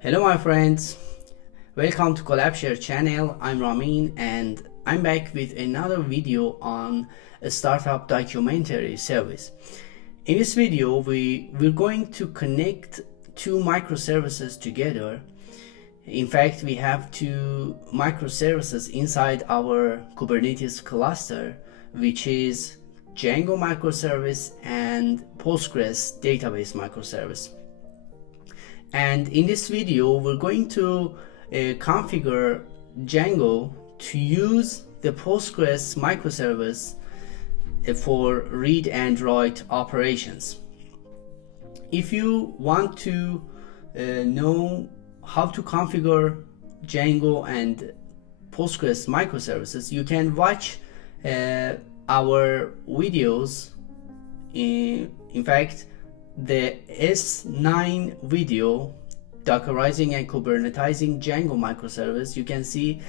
Hello my friends, welcome to Collabshare channel. I'm Ramin and I'm back with another video on a startup documentary service. In this video we're going to connect two microservices together. In fact, we have two microservices inside our Kubernetes cluster, which is Django microservice and Postgres database microservice. And in this video we're going to configure Django to use the Postgres microservice for read and write operations. If you want to know how to configure Django and Postgres microservices, you can watch our videos. In fact, the S9 video, Dockerizing and Kubernetizing Django microservice, you can see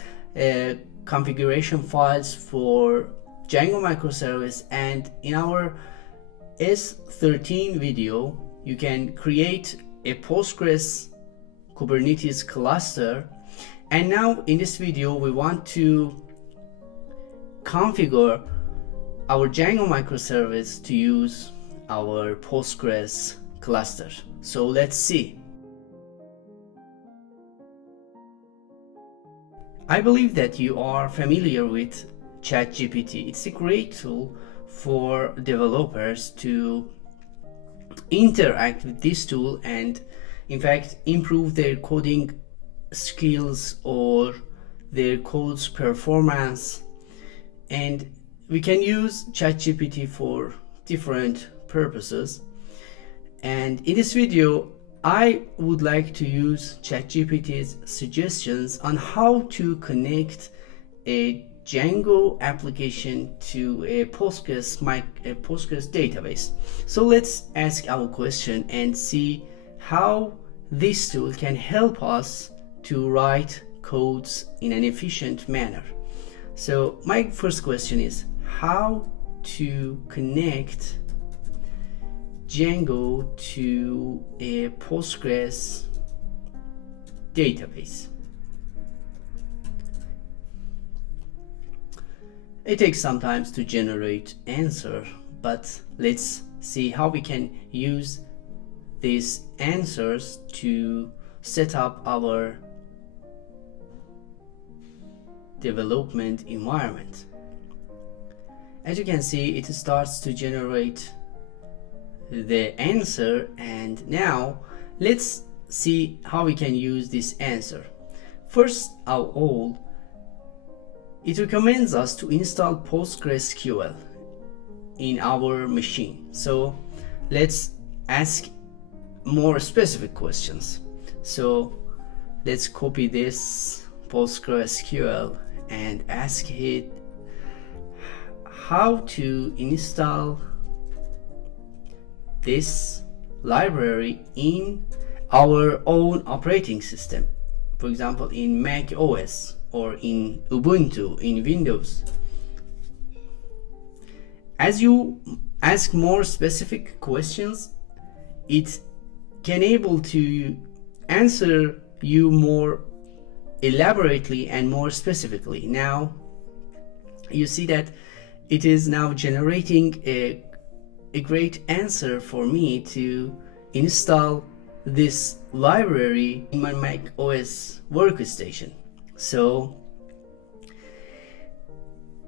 configuration files for Django microservice, and in our S14 video you can create a Postgres Kubernetes cluster. And now in this video we want to configure our Django microservice to use our Postgres cluster. So let's see. I believe that you are familiar with ChatGPT. It's a great tool for developers to interact with this tool and in fact improve their coding skills or their code's performance. And we can use ChatGPT for different purposes, and in this video I would like to use ChatGPT's suggestions on how to connect a Django application to a Postgres database. So let's ask our question and see how this tool can help us to write codes in an efficient manner. So my first question is how to connect Django to a Postgres database. It takes some time to generate answer, but let's see how we can use these answers to set up our development environment. As you can see, it starts to generate the answer, and now let's see how we can use this answer. First of all, it recommends us to install PostgreSQL in our machine. So let's ask more specific questions. So let's copy this PostgreSQL and ask it how to install this library in our own operating system, for example in Mac OS or in Ubuntu, in Windows. As you ask more specific questions, it can able to answer you more elaborately and more specifically. Now you see that it is now generating a great answer for me to install this library in my Mac OS workstation. So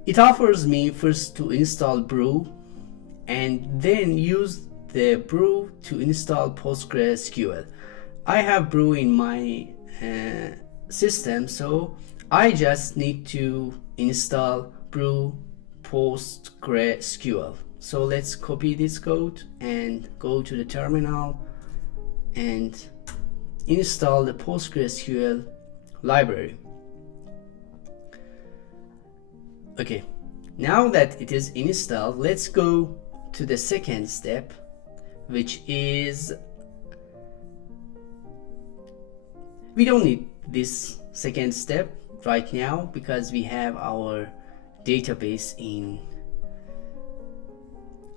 it offers me first to install Brew and then use the Brew to install PostgreSQL. I have Brew in my system, so I just need to install Brew PostgreSQL. So let's copy this code and go to the terminal and install the PostgreSQL library. Okay, now that it is installed, let's go to the second step, which is we don't need this second step right now because we have our database in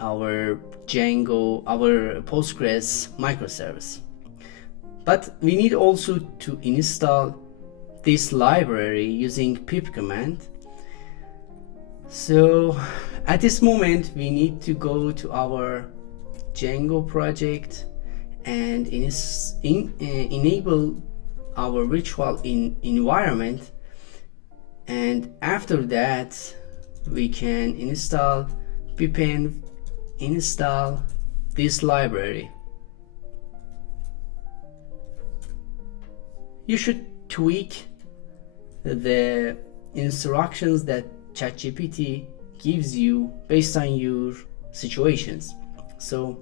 our Django, our Postgres microservice. But we need also to install this library using pip command. So at this moment we need to go to our Django project and enable our virtual environment, and after that we can install pip install this library. You should tweak the instructions that ChatGPT gives you based on your situations. So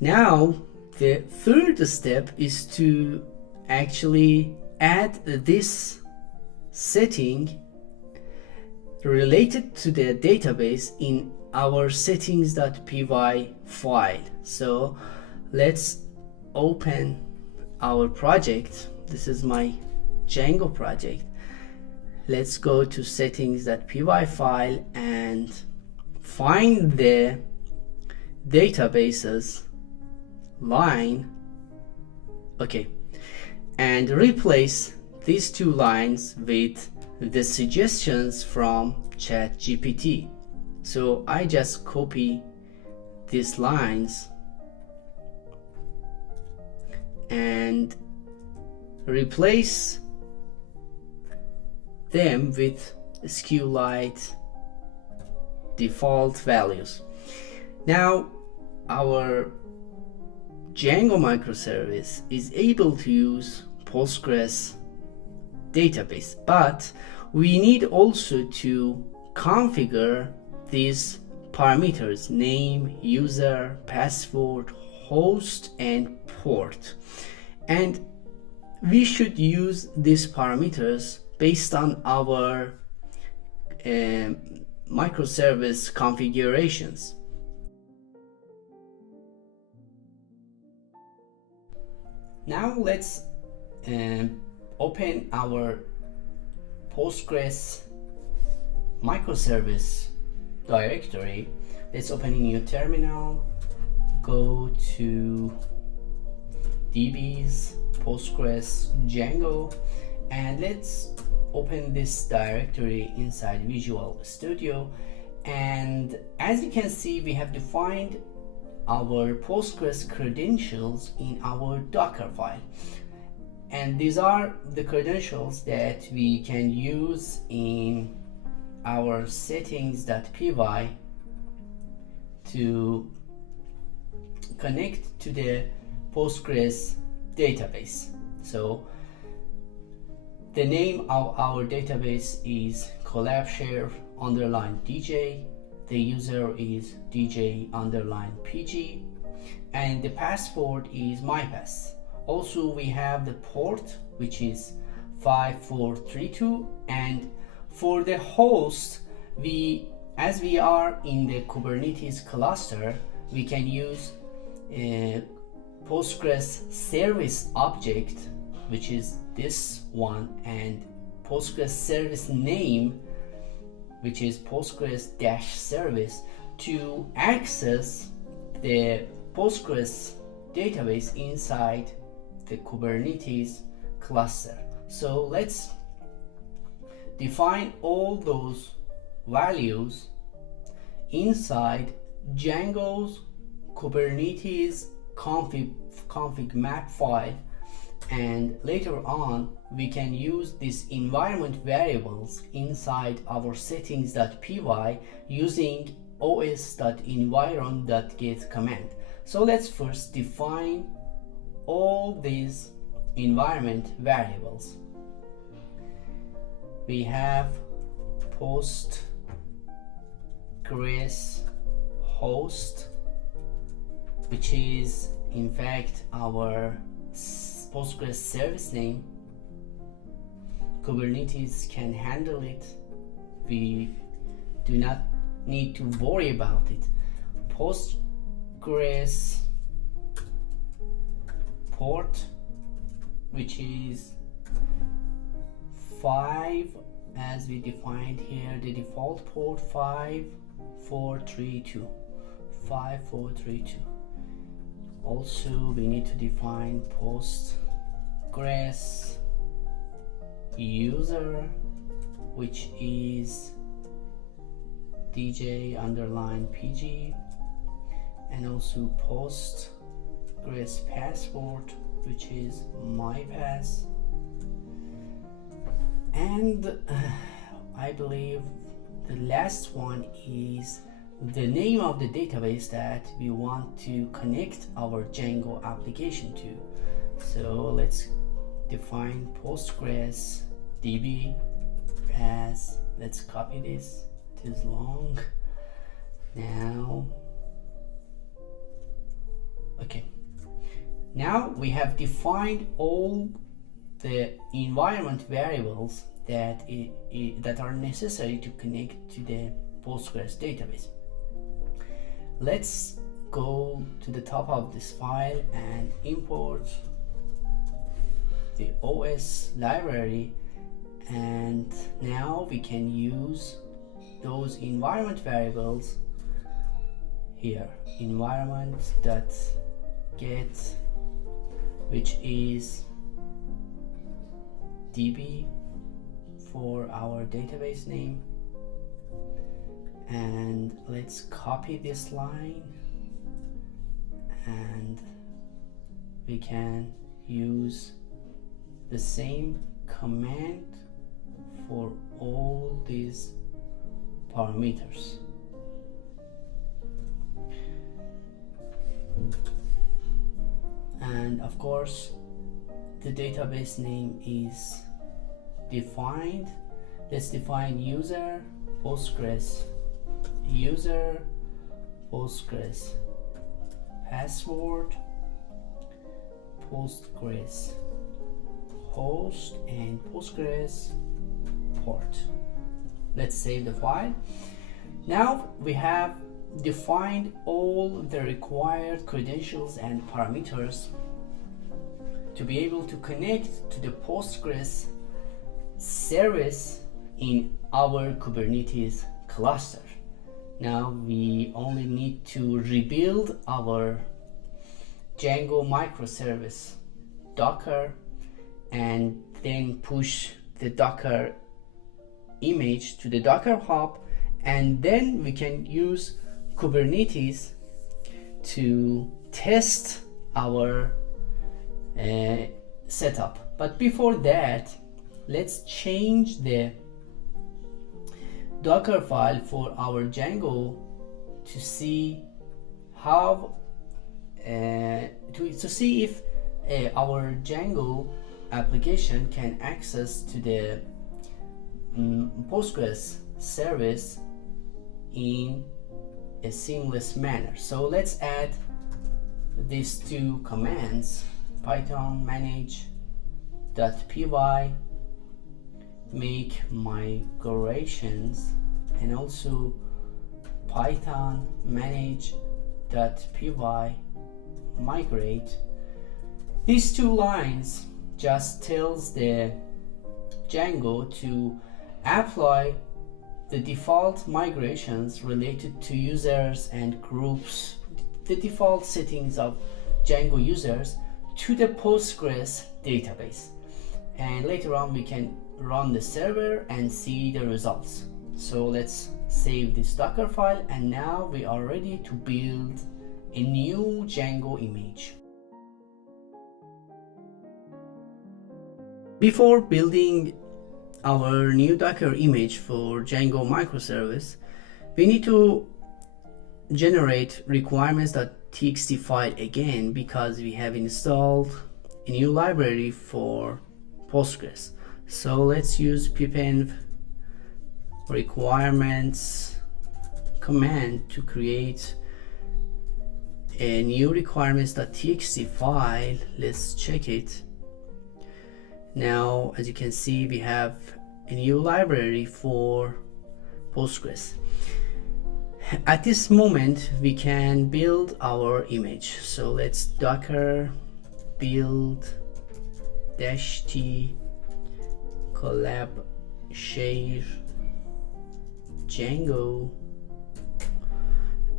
now the third step is to actually add this setting related to the database in our settings.py file. So let's open our project. This is my Django project. Let's go to settings.py file and find the databases line. Okay, and replace these two lines with the suggestions from ChatGPT. So I just copy these lines and replace them with SQLite default values. Now our Django microservice is able to use Postgres database, but we need also to configure these parameters: name, user, password, host, and port. And we should use these parameters based on our microservice configurations. Now let's open our Postgres microservice directory. Let's open a new terminal, go to DBs, Postgres, Django, and let's open this directory inside Visual Studio. And as you can see, we have defined our Postgres credentials in our Docker file, and these are the credentials that we can use in our settings.py to connect to the Postgres database. So the name of our database is Collabshare_DJ. The user is DJ_PG, and the password is mypass. Also we have the port, which is 5432, and for the host, as we are in the Kubernetes cluster, we can use a Postgres service object, which is this one, and Postgres service name, which is Postgres-service, to access the Postgres database inside the Kubernetes cluster. So let's define all those values inside Django's Kubernetes config map file, and later on we can use these environment variables inside our settings.py using os.environ.get command. So let's first define all these environment variables. We have Postgres host, which is in fact our Postgres service name. Kubernetes can handle it. We do not need to worry about it. Postgres port, which is 5, as we defined here, the default port 5432. Also, we need to define Postgres user, which is dj_pg, and also Postgres password, which is my pass. And I believe the last one is the name of the database that we want to connect our Django application to. So let's define Postgres DB as, let's copy this, it is long. Now, okay. Now we have defined all the environment variables that that are necessary to connect to the Postgres database. Let's go to the top of this file and import the OS library, and now we can use those environment variables here. Environment.get, which is DB for our database name, and let's copy this line, and we can use the same command for all these parameters. And of course, the database name is defined. Let's define user Postgres user, Postgres password, Postgres host, and Postgres port. Let's save the file. Now we have defined all the required credentials and parameters to be able to connect to the Postgres service in our Kubernetes cluster. Now we only need to rebuild our Django microservice Docker and then push the Docker image to the Docker hub, and then we can use Kubernetes to test our setup. But before that, let's change the Docker file for our Django to see how to see if our Django application can access to the Postgres service in a seamless manner. So let's add these two commands: Python manage.py, make migrations, and also Python manage.py migrate. These two lines just tells the Django to apply the default migrations related to users and groups, the default settings of Django users, to the Postgres database. And later on we can run the server and see the results. So let's save this Docker file, and now we are ready to build a new Django image. Before building our new Docker image for Django microservice, we need to generate requirements.txt file again, because we have installed a new library for Postgres. So let's use pipenv requirements command to create a new requirements.txt file. Let's check it. Now, as you can see, we have a new library for Postgres. At this moment, we can build our image. So let's docker build -t Collabshare Django,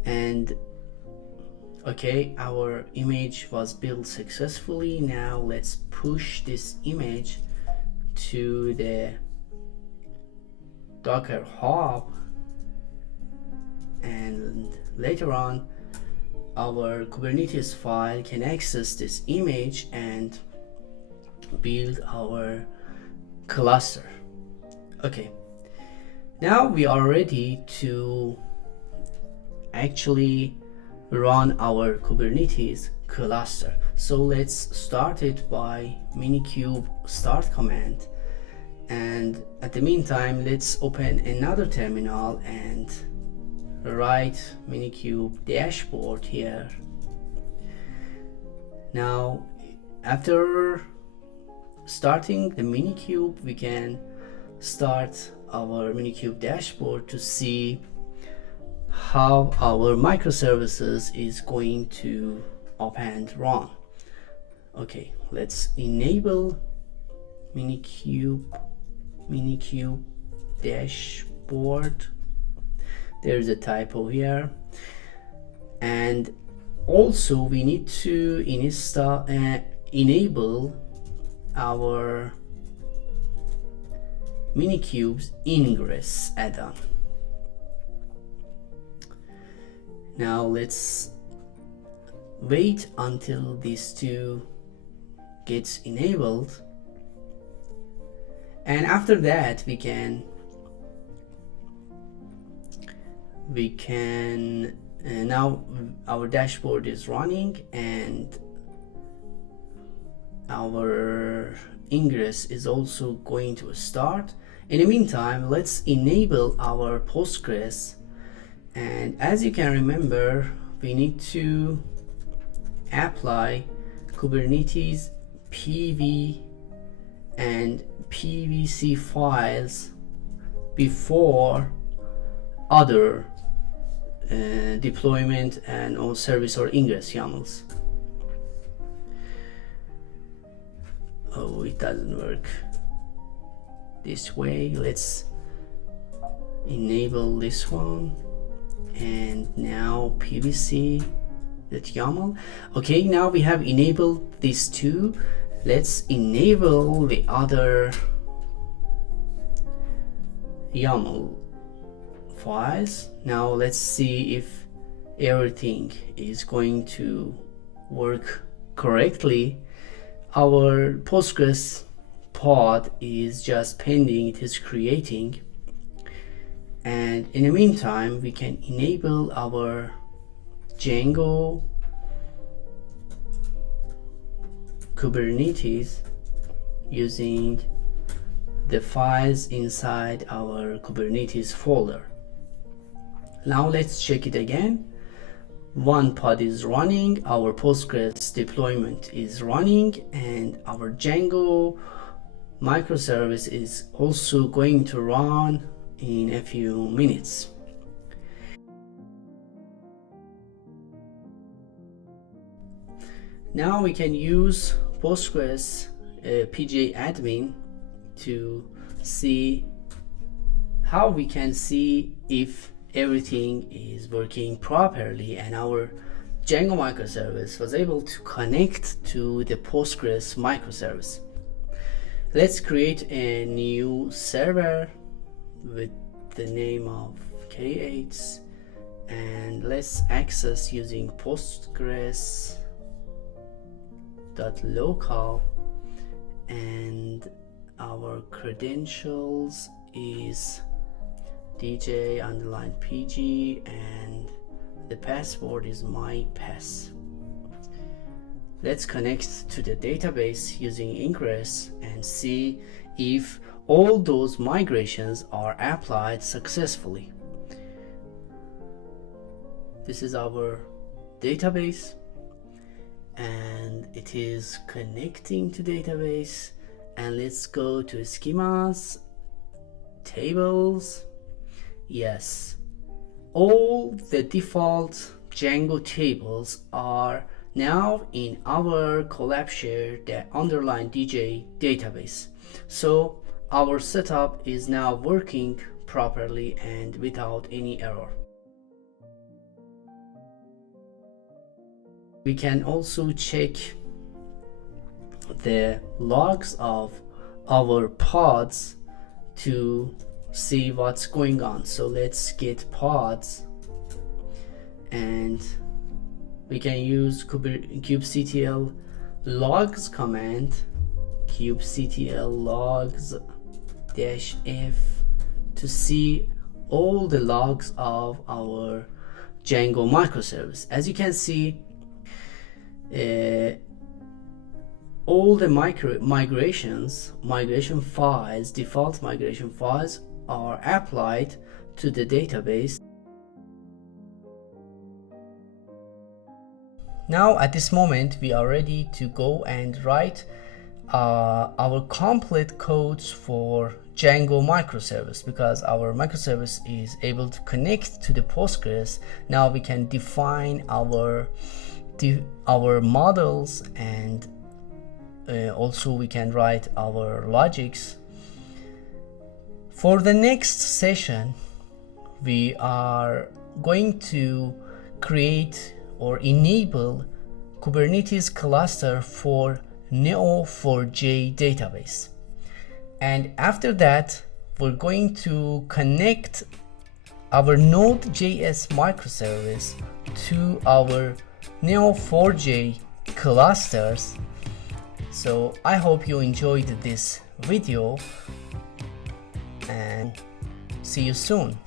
and Okay, our image was built successfully. Now let's push this image to the Docker hub, and later on our Kubernetes file can access this image and build our cluster. Okay, now we are ready to actually run our Kubernetes cluster. So let's start it by Minikube start command, and at the meantime let's open another terminal and write Minikube dashboard here. Now after starting the Minikube, we can start our Minikube dashboard to see how our microservices is going to up and run. Okay, let's enable Minikube dashboard. There's a typo here, and also we need to enable our Minikube's ingress add-on. Now let's wait until these two gets enabled, and after that we can now our dashboard is running and our ingress is also going to start. In the meantime, let's enable our Postgres, and as you can remember, we need to apply Kubernetes PV and PVC files before other deployment and all service or ingress YAMLs. Oh, it doesn't work this way. Let's enable this one, and now PVC that YAML. Okay, now we have enabled these two. Let's enable the other YAML files. Now let's see if everything is going to work correctly. Our Postgres pod is just pending, it is creating, and in the meantime we can enable our Django Kubernetes using the files inside our Kubernetes folder. Now let's check it again. One pod is running, our Postgres deployment is running, and our Django microservice is also going to run in a few minutes. Now we can use Postgres pgAdmin to see how we can see if everything is working properly and our Django microservice was able to connect to the Postgres microservice. Let's create a new server with the name of K8 and let's access using Postgres.local, and our credentials is DJ_PG and the password is mypass. Let's connect to the database using ingress and see if all those migrations are applied successfully. This is our database and it is connecting to database, and let's go to schemas, tables. Yes, all the default Django tables are now in our Collabshare_DJ database. So our setup is now working properly and without any error. We can also check the logs of our pods to see what's going on. So let's get pods, and we can use kubectl logs command, kubectl logs -f, to see all the logs of our Django microservice. As you can see, all the migration files, default migration files, are applied to the database. Now at this moment we are ready to go and write our complete codes for Django microservice. Because our microservice is able to connect to the Postgres, now we can define our models, and also we can write our logics. For the next session, we are going to create or enable Kubernetes cluster for Neo4j database. And after that, we're going to connect our Node.js microservice to our Neo4j clusters. So I hope you enjoyed this video, and see you soon.